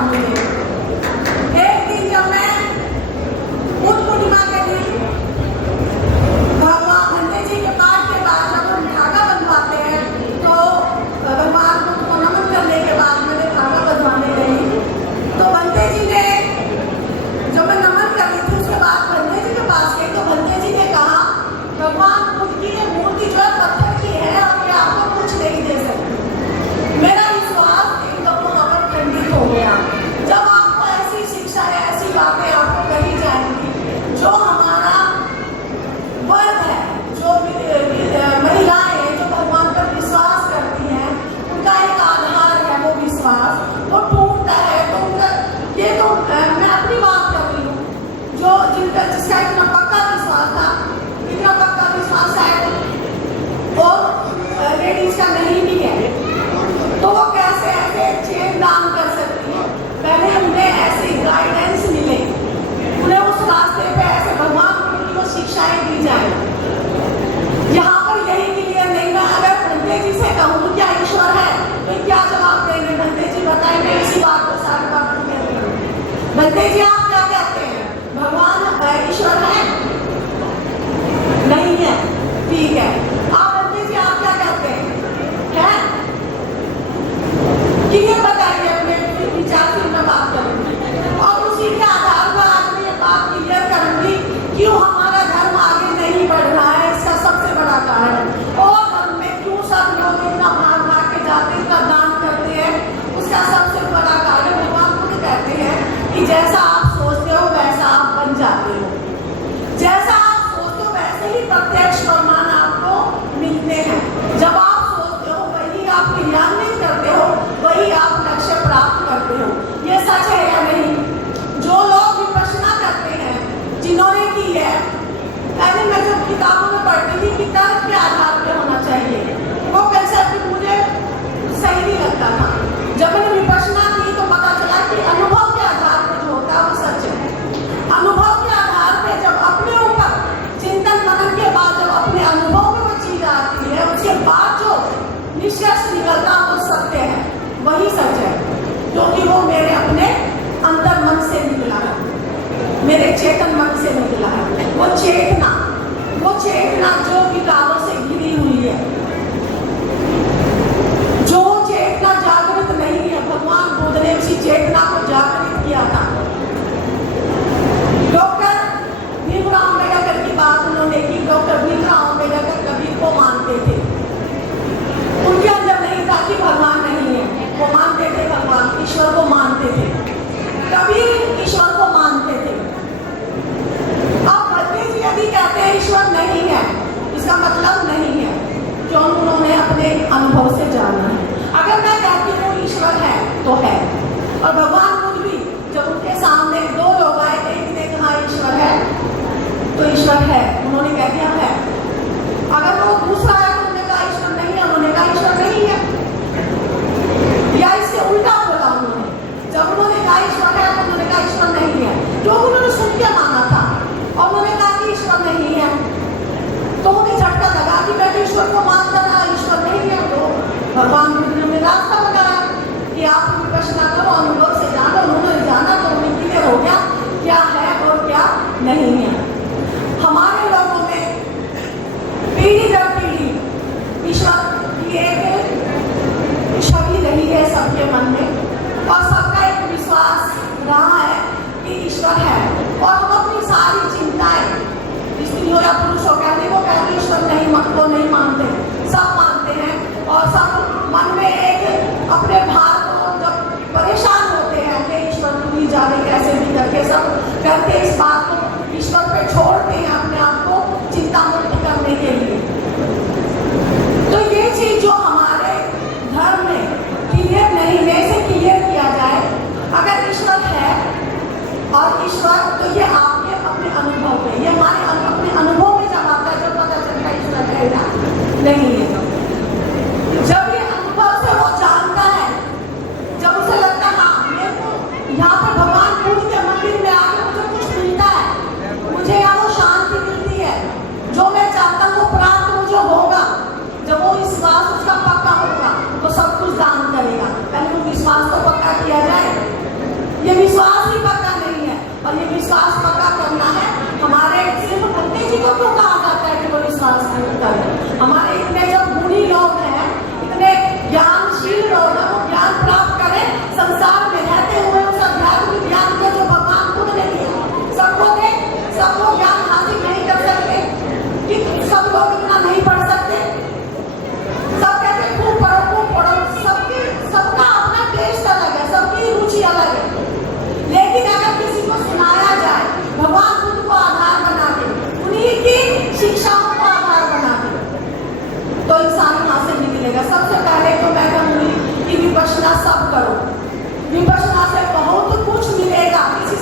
था मुझे। एक दिन जब मैं बुद्ध पूर्णिमा के दिन भगवान बंदे जी के पाठ के बाद जब हम धागा बंधवाते हैं तो भगवान को नमन करने के बाद मैंने धागा बंधवाने गई तो बंदे जी ने, जब मैं नमन कर रही थी उसके बाद बंदे जी के पास गई तो बंदे जी ने कहा भगवान बुद्ध की ये मूर्ति जो है पत्थर की है और ये आपको कुछ नहीं दे सकती। मेरा विश्वास एकदम वहाँ पर खंडित हो गया। जब आपको ऐसी शिक्षा है, ऐसी बातें आपको कही जाएंगी, जो हमारा वर्ग है, जो महिलाएं हैं जो भगवान पर विश्वास करती हैं, उनका एक आधार है वो विश्वास, वो टूटता है। तो ये तो मैं अपनी बात कर रही हूँ, जो जिसका इतना पक्का विश्वास था, इतना पक्का विश्वास है वो लेडीज का नहीं भी है, तो वो कैसे ऐसे चेन दान कर सकती है। पहले उन्हें ऐसी गाइडेंस मिले, उन्हें उस रास्ते पे ऐसे भगवान को शिक्षाएं दी जाए। यहाँ पर यही क्लियर नहीं है। अगर बंदे जी से कहूँ क्या ईश्वर है तो क्या जवाब देंगे? बंदे जी बताएंगे इसी बात को सारी बात कहते हैं। बंदे जी आप क्या कहते हैं? भगवान ईश्वर है? नहीं है, ठीक है। आप बंदे जी आप क्या कहते हैं? क्लियर बताइए, अपने विचार से मैं बात करूंगी और उसी के आधार पर आज मैं ये बात क्लियर करूंगी क्यों हमारा धर्म आगे नहीं बढ़ रहा है। इसका सबसे बड़ा कारण और धर्म में क्यों सब लोग इतना भाग भाग के जाते हैं, इतना दान करते हैं, उसका सबसे बड़ा कारण भगवान खुद कहते हैं कि जैसा आप सोचते हो वैसा आप बन जाते हो। जैसा आप सोचते हो वैसे ही प्रत्यक्ष प्रमाण आपको मिलते हैं। जब आप सोचते हो वही आप क्रियान्वित करते हो, वही आप लक्ष्य प्राप्त करते हो। ये सच है या नहीं? जो लोग विपश्यना करते हैं, जिन्होंने की है, पहले मैं जब किताबों में पढ़ती थी कि तर्क के आधार पर होना चाहिए, वो कंसेप्ट मुझे सही नहीं लगता था। जब मैंने विपश्यना की तो पता चला कि अनुभव के आधार पर जो होता है वो सच है। अनुभव के आधार पर जब अपने ऊपर चिंतन मनन के बाद जब अपने अनुभव में वो चीज आती है, उसके बाद जो निष्कर्ष निकलता वो सत्य है, वही सच है, क्योंकि वो मेरे अपने अंतर मन से निकला है, मेरे चेतन मन से निकला है। वो चेतना जो विकारों से घिरी हुई है, जो चेतना जागृत नहीं है, भगवान बुद्ध ने उसी चेतना को जागृत किया था। डॉक्टर भीमराव अम्बेडकर की बात उन्होंने की। डॉक्टर भीमराव अम्बेडकर कबीर को मानते थे, उनके अंदर नहीं था कि भगवान नहीं है, वो मानते थे भगवान, ईश्वर को मानते थे। कबीर ईश्वर को मानते थे। अब बंदे जी यदि कहते हैं ईश्वर नहीं है, इसका मतलब नहीं है क्यों उन्होंने अपने अनुभव से जाना है। अगर मैं कहती हूँ ईश्वर है तो है, और भगवान बुद्ध भी जब उनके सामने दो लोग आए, एक ने कहा ईश्वर है तो ईश्वर है, उन्होंने कह दिया है। अगर वो दूसरा है तो उन्होंने कहा ईश्वर नहीं है, उन्होंने कहा ईश्वर नहीं है। या इससे उल्टा बोला उन्होंने, जब उन्होंने कहा ईश्वर है तो उन्होंने कहा ईश्वर नहीं है, जो उन्होंने सुन के माना था, और उन्होंने कहा कि ईश्वर नहीं है, तो उन्हें झटका लगा कि मैं तो ईश्वर को मानता था, ईश्वर नहीं है। तो भगवान बुद्ध ने रास्ता बनाया कि आप विपश्यना करो, अनुभव से जानो। उन्होंने जाना तो उन्हें क्लियर हो गया क्या है और क्या नहीं है। हमारे लोगों में पीढ़ी दर पीढ़ी ईश्वर की एक छवि रही है सबके मन में, और सबका एक विश्वास रहा है कि ईश्वर है। और हम अपनी सारी चिंताएं, स्त्री हो या पुरुष हो, कहने को कहते ईश्वर नहीं को नहीं मानते, सब मानते हैं। और सब मन में एक अपने भार को जब परेशान होते हैं कि ईश्वर पूरी जाने कैसे भी करके, सब करके इस बात को ईश्वर पे छोड़ते हैं अपने आप को चिंता मुक्त करने के लिए। तो ये चीज जो हमारे धर्म में क्लियर नहीं है, इसे क्लियर किया जाए। अगर ईश्वर है और ईश्वर, तो ये आपके अपने अनुभव पे, ये हमारे अपने अनुभव में जब आता है, जब पता चलता है ईश्वर है ना नहीं है। जब ये अनुभव से वो जानता है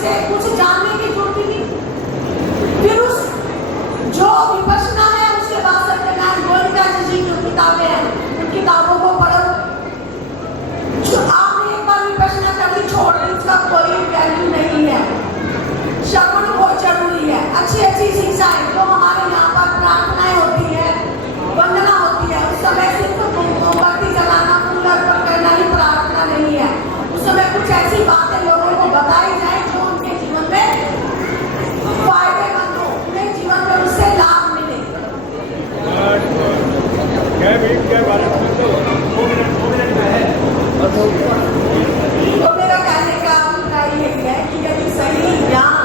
उससे कुछ जानने की जरूरत ही नहीं। फिर उस जो विपश्यना है उसके बाद सत्यनारायण गोविंदास जी की जो किताबें हैं उन किताबों को पढ़ो। जो आपने एक बार विपश्यना कर दी छोड़ दी उसका कोई वैल्यू नहीं है। श्रवण बहुत जरूरी है। अच्छी अच्छी शिक्षाएं जो हमारे यहाँ पर प्रार्थनाएं होती है, वंदना होती है, उस समय सिर्फ मोमबत्ती जलाना कूलर पर करना ही प्रार्थना नहीं है। उस समय कुछ ऐसी बातें लोगों को बताई जाए जो उनके जीवन में फायदेमंद हो, उन्हें जीवन में उससे लाभ मिले। तो मेरा कहने का अभिप्राय यही है कि यदि सही ज्ञान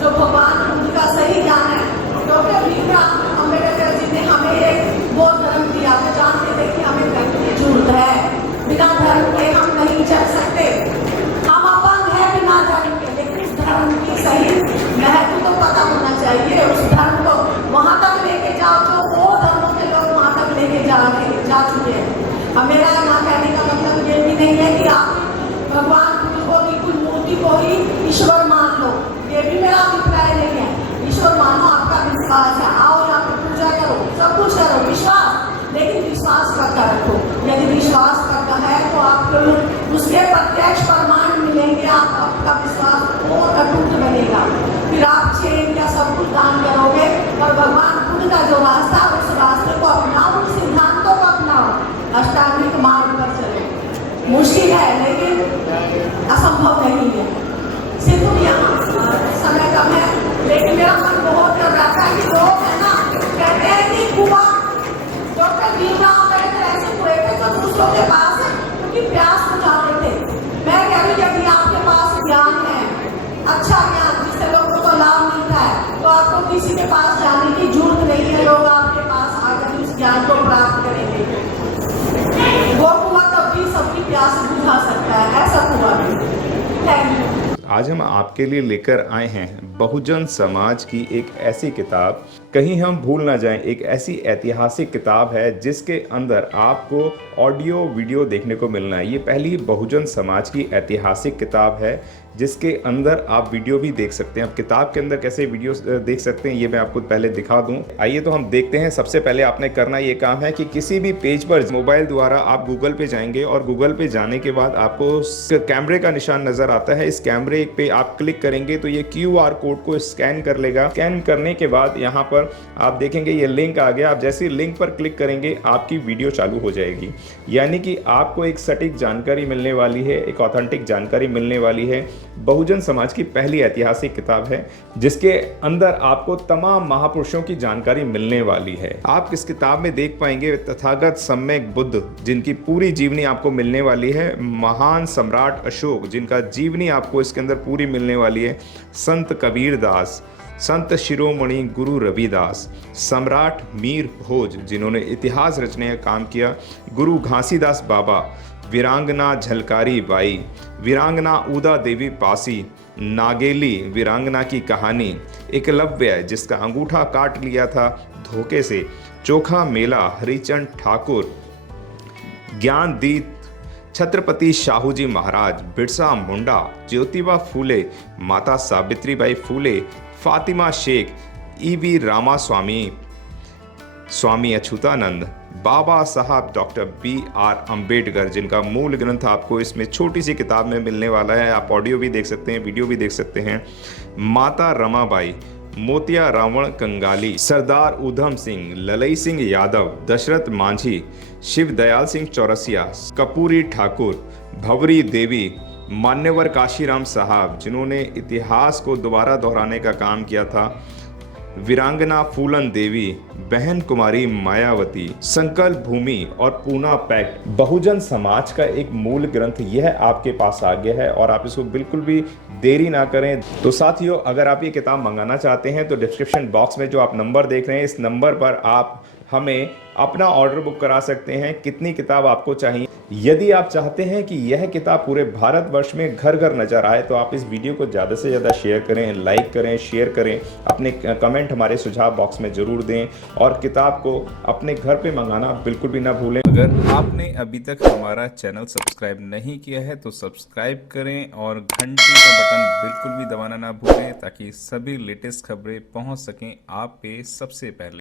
जो भगवान बुद्ध का सही ज्ञान है, डॉक्टर भीमराव अम्बेडकर जी ने हमें एक वो धर्म दिया। वो जानते थे कि हमें धर्म की जरूरत है, बिना धर्म के हम नहीं चल सकते। हम अपंग है बिना धर्म के, लेकिन उस धर्म की सही महत्व तो पता होना चाहिए। उस धर्म को वहां तक लेके जाओ जो वो धर्मों के लोग वहां तक लेके जा चुके हैं। अब मेरा यहाँ कहने का मतलब ये भी नहीं है कि आप भगवान बुद्ध को की कोई मूर्ति को ही ईश्वर मान लो, ये भी मेरा अभिप्राय नहीं है। ईश्वर मानो, आपका विश्वास है, आओ यहाँ पे पूजा करो, सब कुछ करो, विश्वास, लेकिन विश्वास करता रखो। यदि विश्वास करता है तो आपको उसके प्रत्यक्ष प्रमाण मिलेंगे, आपका विश्वास और अटूट बनेगा। फिर आप चेन या सब कुछ दान करोगे और भगवान बुद्ध का जो रास्ता उस रास्ते को अपनाओ, उन सिद्धांतों को अपनाओ, अष्टांगिक मार्ग पर चलो। मुश्किल है लेकिन असंभव नहीं है। सिर्फ यहाँ समय कम है, लेकिन मेरा मन बहुत कर रहा था कि लोग है ना कहते हैं कि कुआ डॉक्टर भीमराव अम्बेडकर ऐसे हुए थे जो दूसरों के पास उनकी प्यास बुझाते थे। मैं कह रही यदि आपके पास ज्ञान है, अच्छा ज्ञान जिससे लोगों को लाभ मिलता है, तो आपको किसी के पास जाने की जरूरत नहीं है। लोग आपके पास आकर उस ज्ञान को प्राप्त करेंगे। वो कुआ तब भी सबकी प्यास बुझा सकता है, ऐसा कुआ भी। Thank you. आज हम आपके लिए लेकर आए हैं बहुजन समाज की एक ऐसी किताब, कहीं हम भूल ना जाएं, एक ऐसी ऐतिहासिक किताब है जिसके अंदर आपको ऑडियो वीडियो देखने को मिलना है। ये पहली बहुजन समाज की ऐतिहासिक किताब है जिसके अंदर आप वीडियो भी देख सकते हैं। अब किताब के अंदर कैसे वीडियो देख सकते हैं ये मैं आपको पहले दिखा दूं। आइए तो हम देखते हैं। सबसे पहले आपने करना ये काम है कि किसी भी पेज पर मोबाइल द्वारा आप गूगल पे जाएंगे और गूगल पे जाने के बाद आपको कैमरे का निशान नजर आता है। इस कैमरे पे आप क्लिक करेंगे तो ये QR कोड को स्कैन कर लेगा। स्कैन करने के बाद यहाँ पर आप देखेंगे ये लिंक आ गया। आप जैसे लिंक पर क्लिक करेंगे आपकी वीडियो चालू हो जाएगी, यानी कि आपको एक सटीक जानकारी मिलने वाली है, एक ऑथेंटिक जानकारी मिलने वाली है। बहुजन समाज की पहली ऐतिहासिक किताब है जिसके अंदर आपको तमाम महापुरुषों की जानकारी मिलने वाली है। आप इस किताब में देख पाएंगे तथागत सम्यक बुद्ध जिनकी पूरी जीवनी आपको मिलने वाली है, महान सम्राट अशोक जिनका जीवनी आपको इसके अंदर पूरी मिलने वाली है, संत कबीर दास, संत शिरोमणि गुरु रविदास, सम्राट मीर भोज जिन्होंने इतिहास रचने का काम किया, गुरु घासीदास बाबा, वीरांगना झलकारी बाई, वीरांगना उदा देवी पासी, नागेली वीरांगना की कहानी, एकलव्य जिसका अंगूठा काट लिया था धोखे से, चोखा मेला हरिचंद ठाकुर, ज्ञानदीप छत्रपति शाहूजी महाराज, बिरसा मुंडा, ज्योतिबा फूले, माता सावित्रीबाई फूले, फातिमा शेख, EV रामास्वामी, स्वामी अच्युतानंद, बाबा साहब डॉक्टर BR अम्बेडकर जिनका मूल ग्रंथ आपको इसमें छोटी सी किताब में मिलने वाला है। आप ऑडियो भी देख सकते हैं, वीडियो भी देख सकते हैं। माता रमाबाई, मोतिया रावण कंगाली, सरदार उधम सिंह, ललई सिंह यादव, दशरथ मांझी, शिव दयाल सिंह चौरसिया, कपूरी ठाकुर, भवरी देवी, मान्यवर काशीराम साहब जिन्होंने इतिहास को दोबारा दोहराने का काम किया था, वीरांगना फूलन देवी, बहन कुमारी मायावती, संकल्प भूमि और पूना पैक्ट। बहुजन समाज का एक मूल ग्रंथ यह आपके पास आ गया है और आप इसको बिल्कुल भी देरी ना करें। तो साथियों, अगर आप ये किताब मंगाना चाहते हैं तो डिस्क्रिप्शन बॉक्स में जो आप नंबर देख रहे हैं इस नंबर पर आप हमें अपना ऑर्डर बुक करा सकते हैं। कितनी किताब आपको चाहिए यदि आप चाहते हैं कि यह किताब पूरे भारतवर्ष में घर घर नजर आए तो आप इस वीडियो को ज़्यादा से ज़्यादा शेयर करें, लाइक करें, शेयर करें, अपने कमेंट हमारे सुझाव बॉक्स में ज़रूर दें और किताब को अपने घर पे मंगाना बिल्कुल भी ना भूलें। अगर आपने अभी तक हमारा चैनल सब्सक्राइब नहीं किया है तो सब्सक्राइब करें और घंटी का बटन बिल्कुल भी दबाना ना भूलें ताकि सभी लेटेस्ट खबरें पहुंच सकें आप पे सबसे पहले।